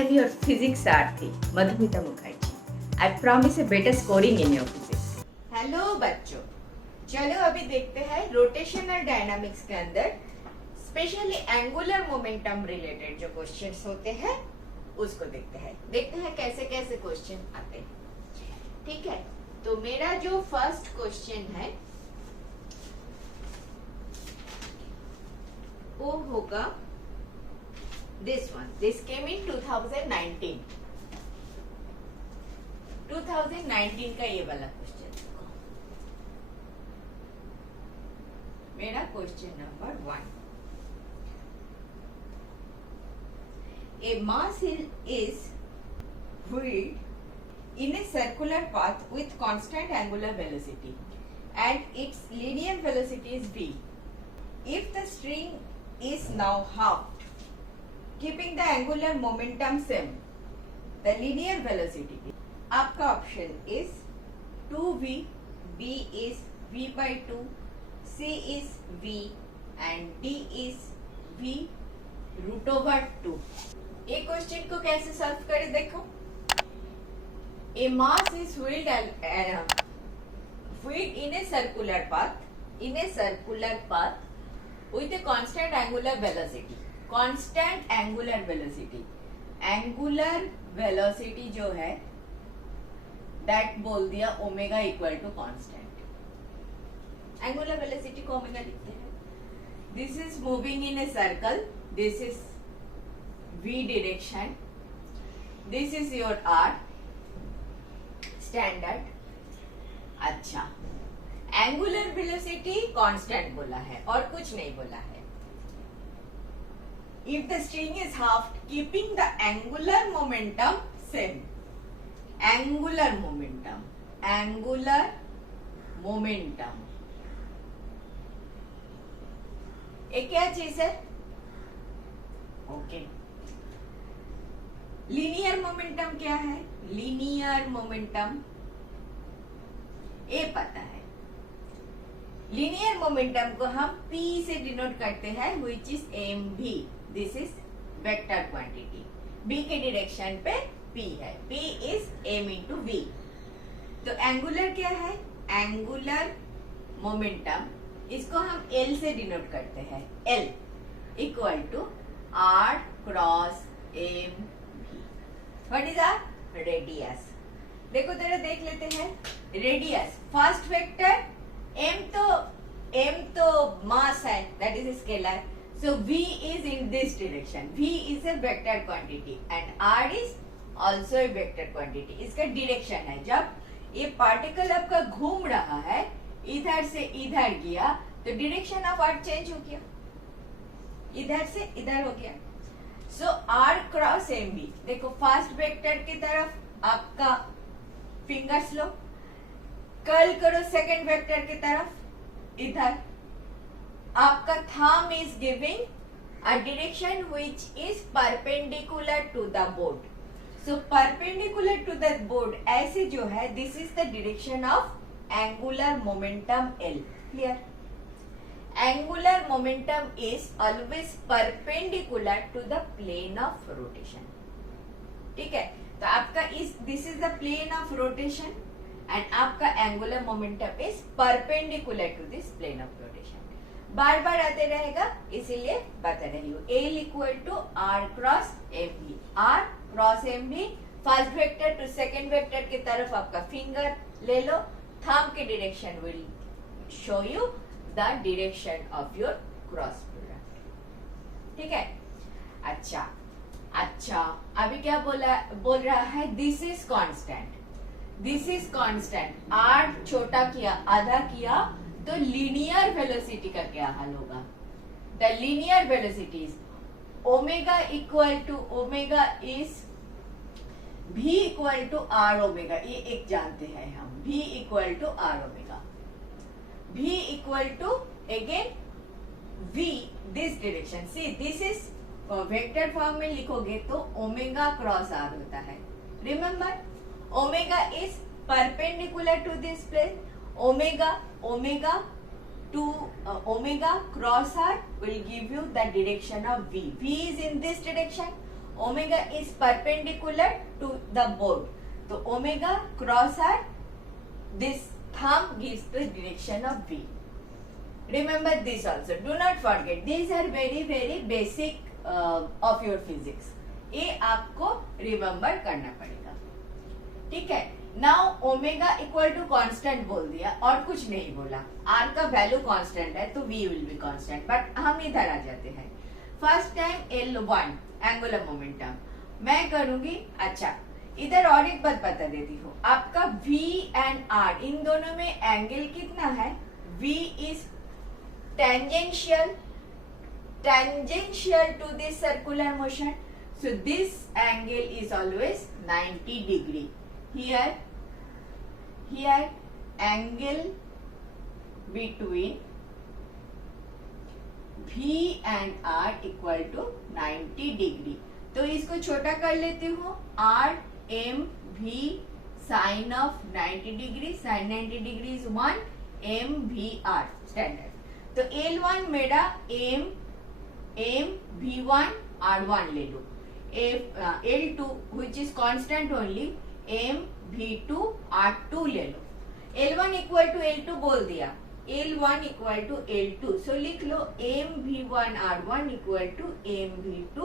am your physics Arthi, Madhumita Mukherjee. I promise a better scoring in your physics. Hello बच्चों, चलो अभी देखते हैं रोटेशनल डायनामिक्स के अंदर स्पेशली एंगुलर मोमेंटम रिलेटेड जो क्वेश्चंस होते हैं उसको देखते हैं कैसे कैसे क्वेश्चन आते हैं। ठीक है, तो मेरा जो फर्स्ट क्वेश्चन है वो होगा दिस वन। दिस केम इन 2019 का ये वाला क्वेश्चन। मेरा question number 1, a mass is wheeled in a circular path with constant angular velocity and its linear velocity is v. If the string is now halved, keeping the angular momentum same, the linear velocity, आपका option is 2v, b is v by 2, C is V and D is V root over 2। ये question को कैसे solve करें देखो। A mass is wheeled in a circular path with a constant angular velocity। constant angular velocity जो है that बोल दिया omega equal to constant. Angular velocity को ओमेगा लिखते हैं। This is moving in a circle, this is v direction, this is your r standard. अच्छा, angular velocity constant बोला है और कुछ नहीं बोला है। If the string is half, keeping the angular momentum same. Angular momentum ये क्या चीज है? ओके, लीनियर मोमेंटम क्या है? लीनियर मोमेंटम ये पता है। लीनियर मोमेंटम को हम p से डिनोट करते हैं, which is mv। This is vector quantity, b के डायरेक्शन पे p है, p is m into v। तो एंगुलर क्या है? एंगुलर मोमेंटम, इसको हम L से डिनोट करते हैं। L equal to R cross M V। What is R? Radius. देखो तेरा देख लेते हैं रेडियस। फर्स्ट वेक्टर M तो मास है, that is scalar, so V is in this direction. V is a vector quantity and R is also a vector quantity. इसका direction है, जब ये पार्टिकल आपका घूम रहा है इधर से इधर गया तो डायरेक्शन ऑफ आर्ट चेंज हो गया, इधर से इधर हो गया। So R cross M V. देखो फर्स्ट वेक्टर की तरफ आपका फिंगर्स लो, कर्ल करो सेकंड वेक्टर की तरफ इधर। आपका thumb is giving a direction which is perpendicular to the board. So perpendicular to the board ऐसे जो है, this is the direction of angular momentum L। clear? Angular momentum is always perpendicular to the plane of rotation। ठीक है, तो आपका this is the plane of rotation and आपका angular momentum is perpendicular to this plane of rotation। बार बार आते रहेगा इसीलिए बता रही हूँ। L equal to R cross MV। R cross MV, first vector to second vector की तरफ आपका फिंगर ले लो, thumb के direction will show you the direction of your cross product। ठीक है, अच्छा अभी क्या बोल रहा है? This is constant. r छोटा किया, आधा किया, तो लीनियर वेलोसिटी का क्या हाल होगा? The linear velocity is omega equal to omega is v equal to R omega. ये एक जानते हैं हम, v equal to R omega. v equal to again v this direction. See this is vector form में लिखोगे तो omega cross R होता है। Remember, omega is perpendicular to this plane. Omega to omega cross r will give you the direction of v. V is in this direction, omega is perpendicular to the board, तो omega cross R, this thumb gives the direction of V. Remember this also. Do not forget. These are very very basic of your physics. ये आपको remember करना पड़ेगा, ठीक है. Now omega equal to constant बोल दिया और कुछ नहीं बोला. आर का वैल्यू कांस्टेंट है तो we will be constant, but हम इधर आ जाते हैं. First time L1 angular momentum मैं करूंगी. अच्छा, इधर और एक बात बता देती हूँ, आपका V एंड R इन दोनों में एंगल कितना है? V is tangential to this circular motion, so this angle is always 90 degree. Here angle between V and R equal to 90 degree. तो इसको छोटा कर लेती हूँ. R M V sin of 90 degree, sin 90 degree is 1 M V R standard. तो L1 मेरा M V1 R1 ले लो. L2 which is constant only M V2 R2 ले लो. L1 इक्वल टू L2 बोल दिया. L1 इक्वल टू L2, सो लिख लो M V1 R1 equal to M V2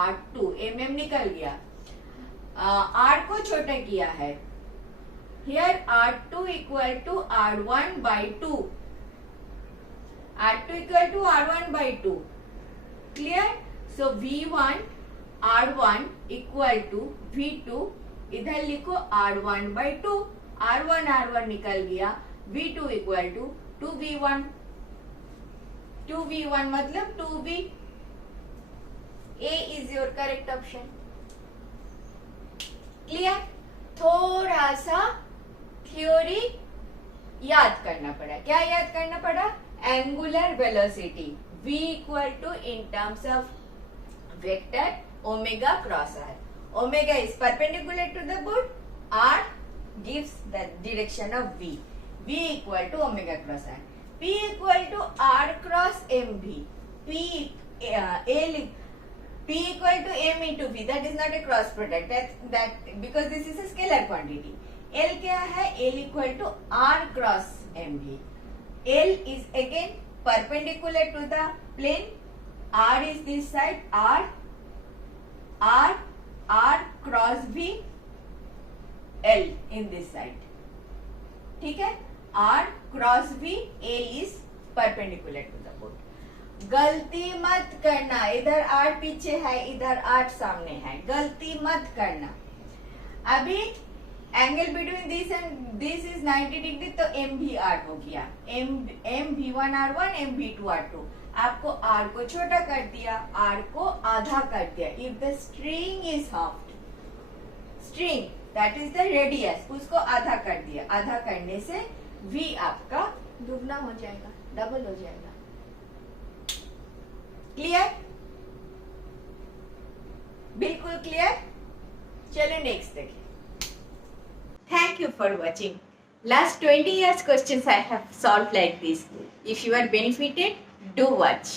R2. M निकल गया. R को छोटा किया है. Here R2 equal to R1 by 2. R2 equal to R1 by 2. Clear? So V1 R1 equal to V2, इधर लिखो R1 by 2. R1 निकल गया. V2 equal to 2V1. 2V1 मतलब 2V. A is your correct option. Clear? थोड़ा सा theory याद करना पड़ा. क्या याद करना पड़ा? Angular velocity V equal to in terms of vector omega cross R. Omega is perpendicular to the board. R gives the direction of V. V equal to omega cross R. P equal to R cross MV. P equal to M into V. That is not a cross product. That because this is a scalar quantity. L क्या है? L equal to R cross MV. L is again perpendicular to the plane. R is this side. R cross V, L in this side. ठीक है? R cross V, L is perpendicular to the board. गलती मत करना. इधर R पीछे है, इधर R सामने है. गलती मत करना. अभी angle between this and this is 90 degree, तो MVR हो गया. MV1 R1, MV2 R2. आपको R को छोटा कर दिया, R को आधा कर दिया. If the string is half, string that is the radius, उसको आधा कर दिया. आधा करने से V आपका दुगना हो जाएगा, डबल हो जाएगा. क्लियर? बिल्कुल क्लियर. चलो नेक्स्ट देखिए. Thank you for watching. Last 20 years questions I have solved like this. If you are benefited, do watch.